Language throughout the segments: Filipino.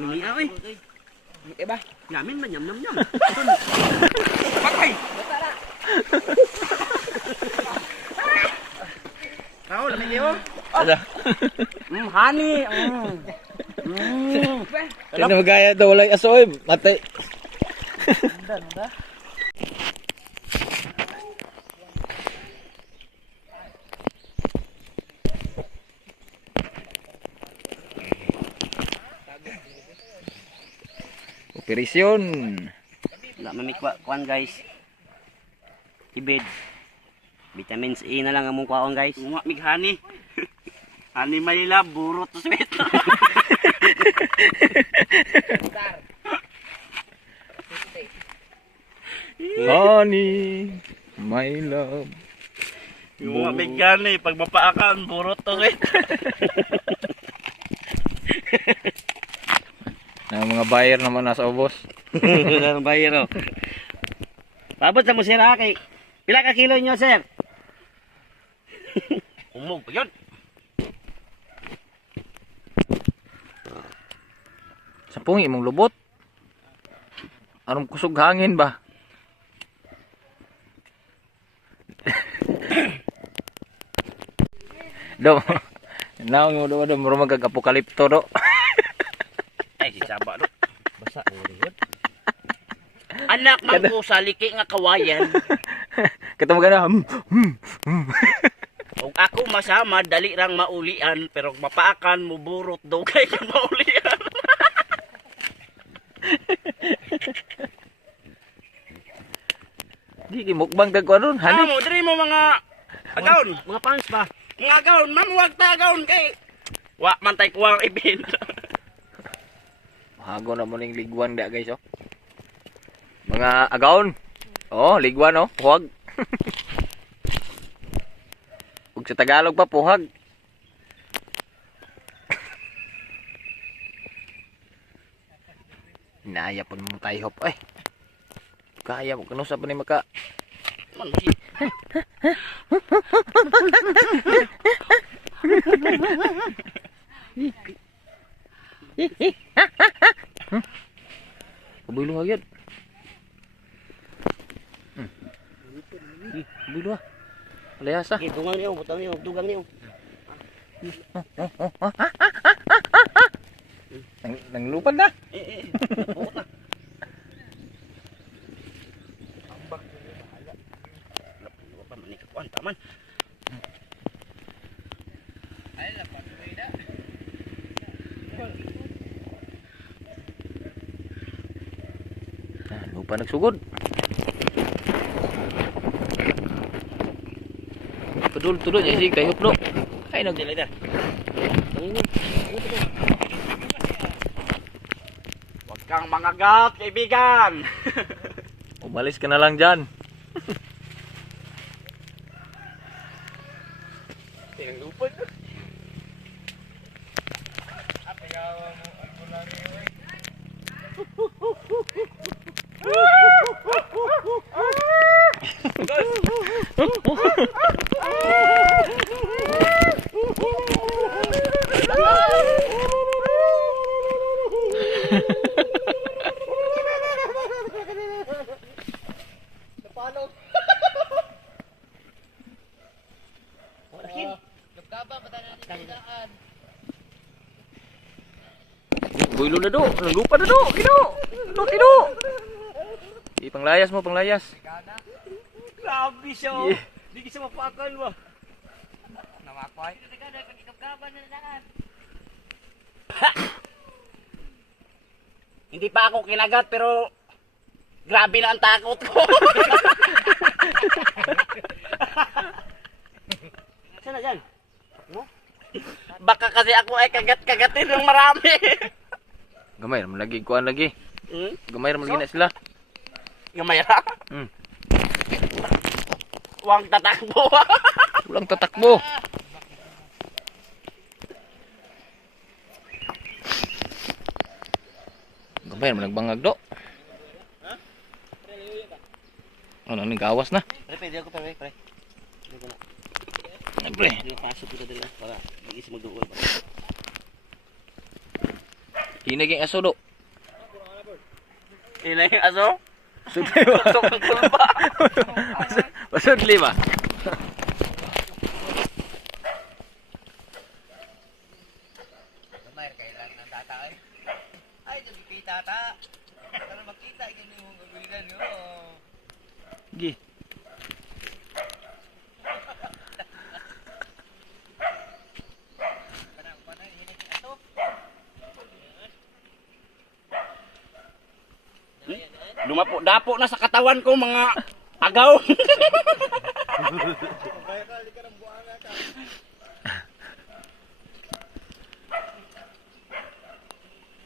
Lumi ay. Iba. Yamin man yam yam. Patay. Kau lami dia. Ada. Honey. Kaya magaya daw walay aso eh. Matay. Operasyon. Wala mamikwa kuan guys. Ibid. Vitamins E na lang among kuan guys. Nga mig honey. Honey Manila burot to sweet. Honey, my love. Yung mga mig honey pag mapaakan burot to sweet. Na mga buyer naman nasa ubos. Ang bayro. Pabot sa musira kay pila ka kilo nyo sir? Umog pa yun. Sapong imong lubot. Anong kusog hangin ba? Do. Naong mo do muro magag-apokalipto do. Ay si Saba do. Basa mo yun. Anak man ko sa liki nga kawayan. Ketemu ka na. Ug ako masama dali rang maulian pero mapaakan mo burot do kay maulian. Di mukbang tag ko ron, hani. Mo diri mo mga agaon, mga pants ba? Mga agaon, mamuwag ta agaon kay wa man tay kuwang event. Hago na mo ning ligwan da guys oh. Mga agaon. Oh, ligwan oh, puhag. Ug sa Tagalog pa puhag. Naya pun mo tayo hop ay. Kaya mo kuno sa pa ni maka. Kabilo agad. Kabilo ah. Alayasa. Dugang niyo, butang niyo, dugang niyo. Nang lupad na. Buot na. Ambak ni bahala. Lapan pa man ikaw taman. Ay lapan ida. Lupa nagsugod. Pedul-tudul ya sih kayak hupno. Ay nag Dili da. Wag kang mangagat, kaibigan. Umalis ka na lang dyan. Tingnan lupad. Builo na do, nang lupa na do, kino. Kino. Panglayas mo, panglayas. Grabe siya. Yeah. Di kita mapakan ba. Namakoy. Hindi pa ako kinagat pero grabe na ang takot ko. Saan na dyan? No? Baka kasi ako ay kagat-kagatin ng marami. Gamay naman lagi, kuhaan lagi. Hmm? Gamay naman lagi na sila. Gamaya? Hmm. Huwag tatakbo. Walang tatakbo. Gamay naman nagbangag do. Ano, nagawas na. Pwede ako pre. Pre. Hindi pasok kita dali para mag-isip magduol ba. Kinig yung aso do. Ilan yung aso? Sudli ba? Sudli ba? Gamay, kailan ng tata eh. Ay, sabi kay tata. Para makita, ganyan yung gagawin nyo. Gi. Dapo na sa katawan ko mga agaw.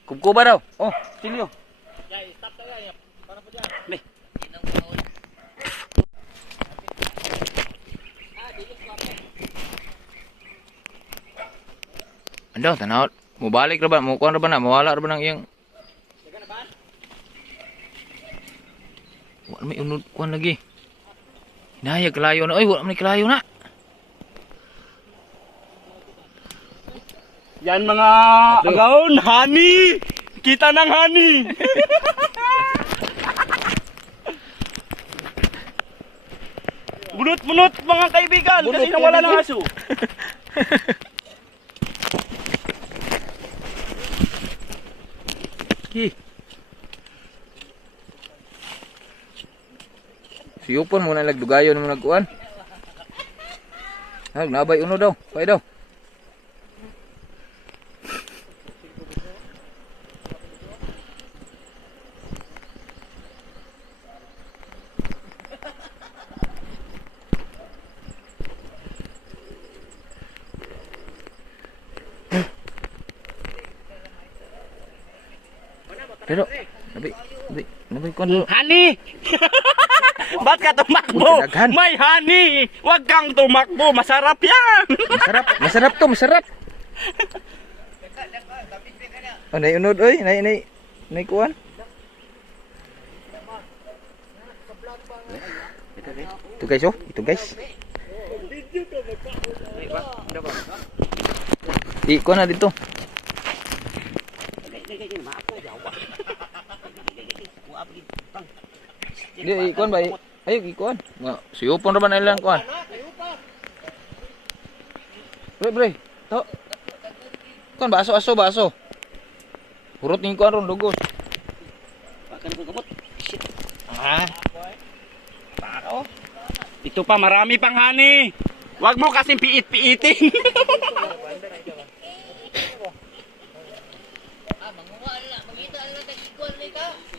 Kubkuba daw. Oh, silyo. Be. Ando, tanaw. Mubalik ra ba? Mukuan ra ba na? Mawala ra ba nang iyang wala may unod kuan lagi. Hinayag kalayo na. Oy, wala may kalayo na. Yan mga agaon, honey. Kita ng honey. Bunot-bunot mga kaibigan kasi nawala ng aso. Ki. Siyupon mo na nagdugayon mo nagkuan. Nabay uno daw. Pay daw. Pero, nabi kon. Honey! Ba't ka tumakbo? Daghan. May honey! Huwag kang tumakbo, masarap yan! Masarap to, masarap. Oh, naiunod oy, nay kuan. Ito guys, oh, ito guys. Di kuan na dito. Di ikuan ba? Ayo ikuan. Siyupon ra ba na ilang kuan? Bre. To. Kuan baso. Hurot ni kuan ron dugos. Ah. Paro. Ito pa, marami pang honey. Huwag mo kasing piit-piitin.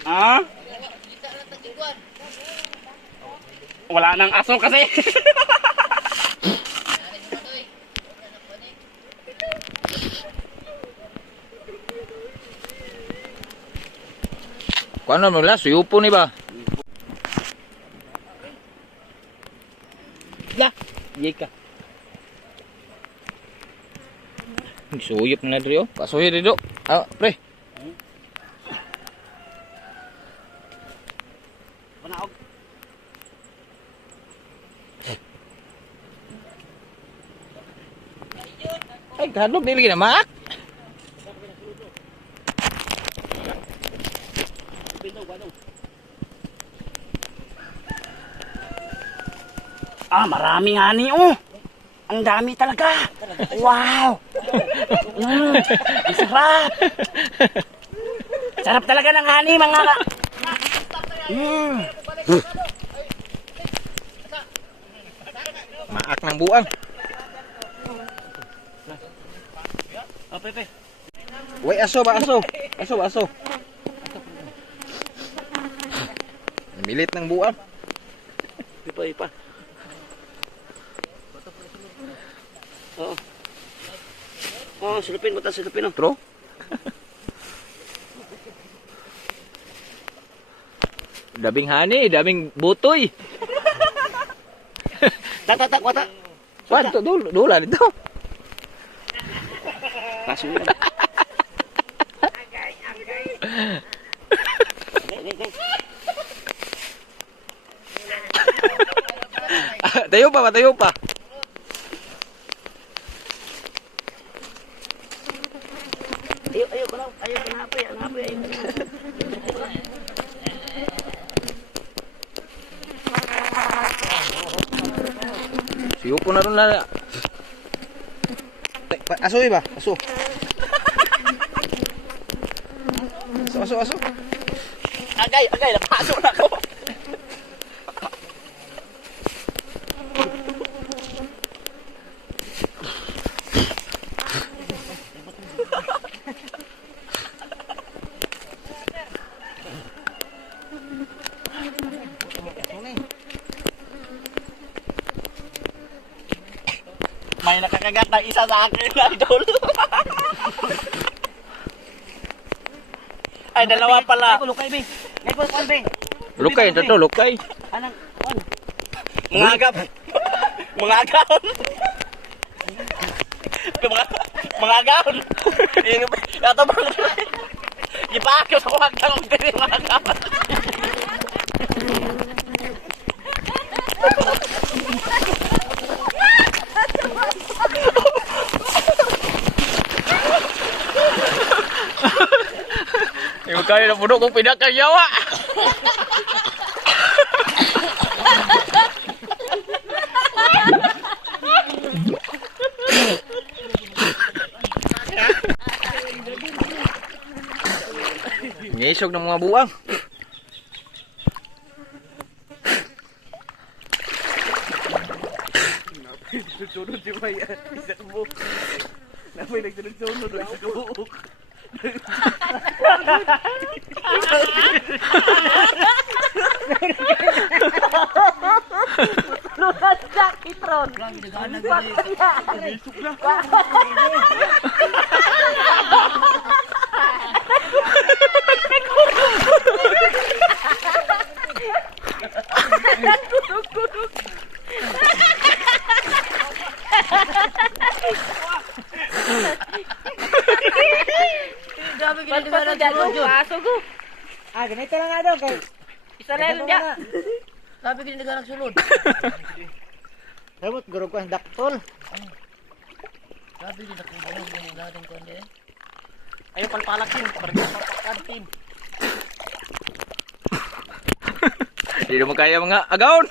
Ah? Wala nang aso kasi. Kuan na mo la, siyupon ni ba? La, yeka. Suyop na diri oh. Kasuyo diri do. Ah, pre. Panaog. Ay, kadlok dili na maak. Ah, maraming honey oh. Ang dami talaga. Wow. Ang sarap. Sarap talaga ng honey mga Maak ng buang. Oh, Pepe. Way aso ba aso? Aso. Milit ng buang. Ipa. Oh, silupin mo ta, silupin oh. Tro. Dabing hani, dabing butoy. Tak, wata. Wan to dula dito. Pasok mo. Tayo pa. Ayaw ko na apoy. Siyo po na ron na. Aso ba? Aso. Aso. Agay, napasok na ako. May nakakagat ng isa sa akin, idol. Ay, dalawa pala. Lukay, Bing. Lukay, ito, lukay. Anong, Mga agap. Mga agaon. Mga agaon. Ito ba? Ipaakyo sa mga agaon. Mga agaon. Yung kaya na puno kong pinakagyawa. Ngisog ng mga buwang. Sunod si Maya. Isa mo. Napay nagsunod. Isa mo. Lunas sa kitron. Dami ginagawa ng aso ko. Ganito lang nga daw. Isa lang yan. Sabi ginagawa ng sulod. Sabot, guro ko ang daktol. Sabi ginagawa ng konde. Ayaw palpalakin. Palpalakin. Hindi naman kaya mga agaon.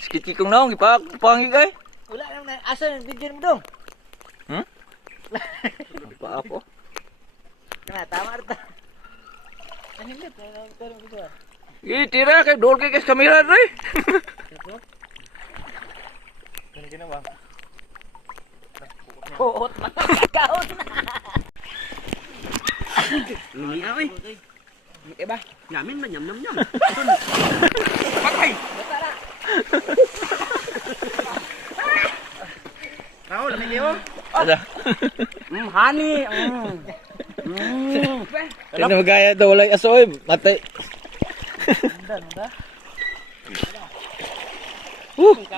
Sikit kong naong, ipapangi kay. Wala naman na. Asa yung video mo dong? Pa po. Kena, tama rin. Tira kay dol kay kamera re. Ano ginawa? Puot mga agaon. Lumiya, oy. Iba? Yamin man, yam. Patay! Raul, may liyo. Ada. Honey. Ano magaya daw walay asoy, matay.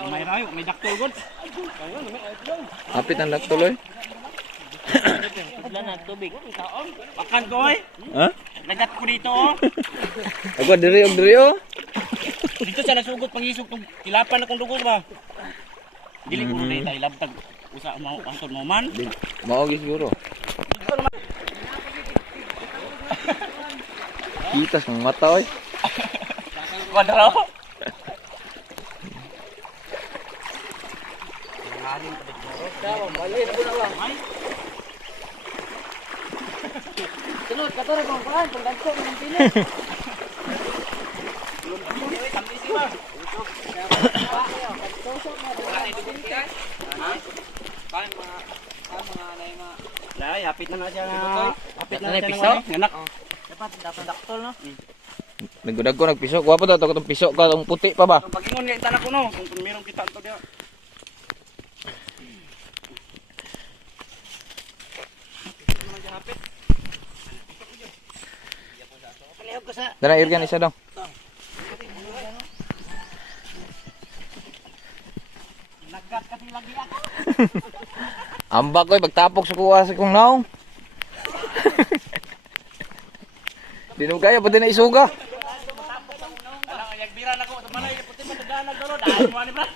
May rayo, may daktol gud. Hapit ang tuloy. Wala na tubig. Pakan ko oy. Ha? Nagat ko dito oh. Ako diri oh. Dito sa nasugot pangisog tong kilapan akong dugo ba. Dili ko na tay labtag usa mo antod mo man. Mao gi siguro. Kita sa mata oy. Kwadraw. Sunod, katuro kong kuhan. Pagdagko ng pili. Lai, hapit na siya nga. Hapit na Ano, siya piso? ng anak. Dapat daktol no. Naggudag ko nagpisok. Wa pa daw tong pisok ka tong puti pa ba? Pagingon nga tanak ko no, kung mayroong kita to dia. Dala irgan isa daw. Nagat kasi lagi ako. Ambak ko'y pagtapok sa kuha sa kong naong. Di nung kaya pati na isuga. Alang yagbira na ko, tamalay puti mataganan dalo, dahil mo ani bra.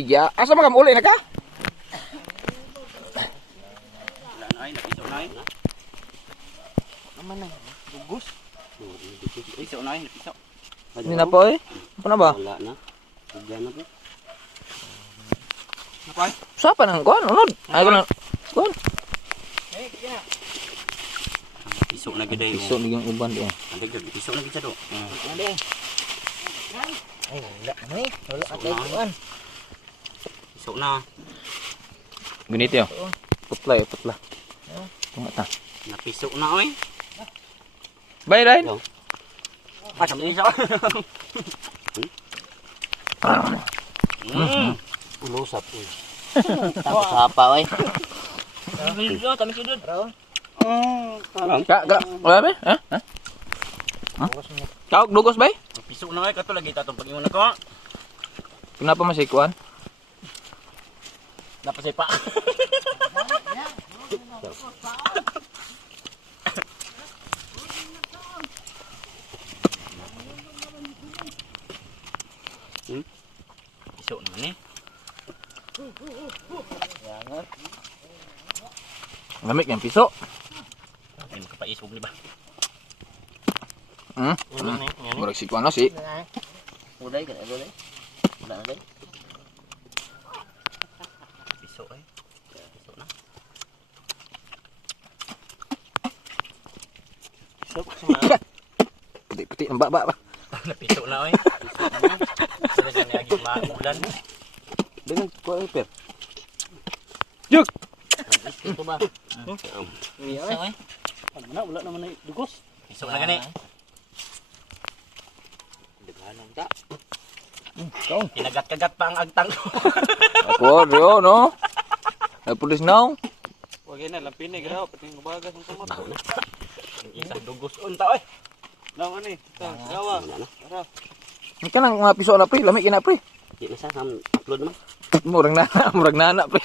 Ay, ya. Asa mga uli na ka? Wala na ay, napiso na ay. Naman na. Dugos. Napiso na ay, napiso. Hindi na po eh. Apa na ba? Wala na. Bigyan na po. Napay. Sapa nang kuan? Unod. Ay ko na. Kuan. Piso na gid ay. Piso ni yung uban di. Ande gid piso na gid sa do. Ade. Ay, wala na eh. Wala at ay kuan. Piso na. Ganito yo. Putla yo, putla. Tunga ta. Napiso na oy. Bye, Ryan. Ah, sama ni sa. Ulusap eh. Tapos hapa oy. Video, kami sudod. Raon. Ka, wala ba? Ha? Ha? Kau dugos bay? Piso na ay kato lagi tatong pag-ingon ako. Kenapa masih kuan? Dapat pa. Piso naman eh. Lamig yang piso. Ay makapaisog ni ba? Hmm. Murag si kuan na si. Uday ka na, uday. Wala na, uday. Piso eh. Piso na. Puti-puti ng baba ba. Napiso na oy. Sila sa niyagi maulan. Dengan kuan per. Juk. Ito ba? Iya, ay. Wala naman ay dugos. Piso na gani. Daghanan ta. Kinagat-kagat pa ang agtang ko. Ako rio no. Ay pulis now. Wag na lampinig raw pati ng bagas ng kamot. Isang dugos unta oy. Law ani. Gawa. Ini kan mga piso na pre, lamig na pre. Di na sa upload naman. Murag na, murag na pre.